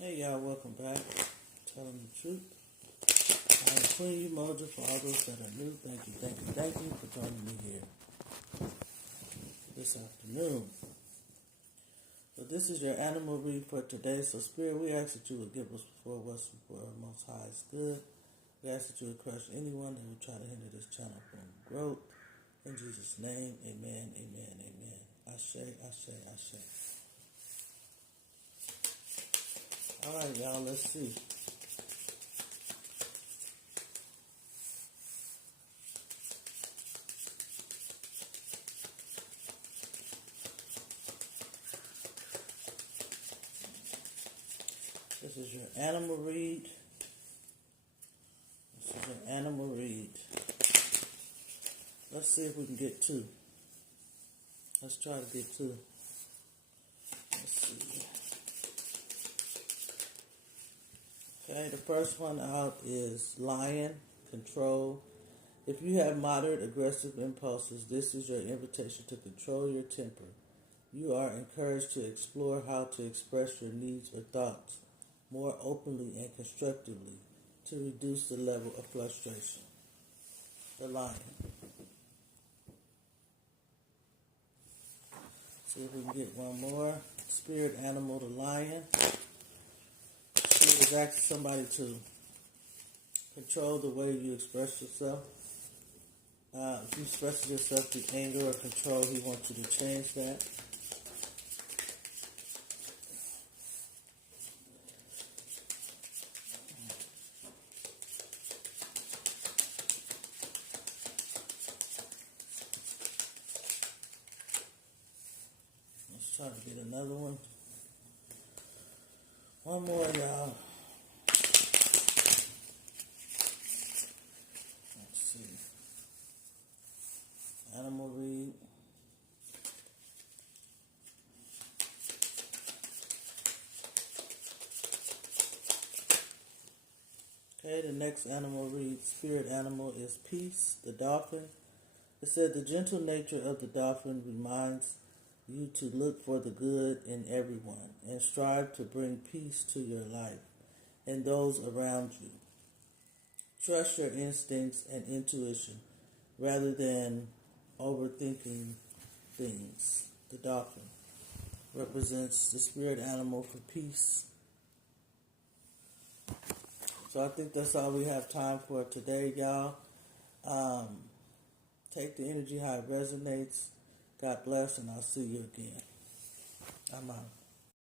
Hey y'all, welcome back. Telling the truth. I am Queen Umoja for all those that are new. Thank you for joining me here this afternoon. So this is your animal read for today. So Spirit, we ask that you would give us before what's before our Most High's good. We ask that you would crush anyone that would try to hinder this channel from growth. In Jesus' name, amen, amen, amen. Ashe, ashe, ashe. All right, y'all, let's see. This is your animal read. Let's see if we can get two. Let's try to get two. Let's see. Okay, the first one out is Lion, Control. If you have moderate aggressive impulses, this is your invitation to control your temper. You are encouraged to explore how to express your needs or thoughts more openly and constructively to reduce the level of frustration. The Lion. See if we can get one more. Spirit animal, the Lion. Spirit is asking somebody to control the way you express yourself. If you express yourself through anger or control, he wants you to change that. Let's try to get another one. One more, y'all. Let's see. Animal read. Okay, the next animal read, spirit animal, is Peace, the dolphin. It said the gentle nature of the dolphin reminds you to look for the good in everyone and strive to bring peace to your life and those around you. Trust your instincts and intuition rather than overthinking things. The dolphin represents the spirit animal for peace. So I think that's all we have time for today, y'all. Take the energy how it resonates. God bless, and I'll see you again. I'm out.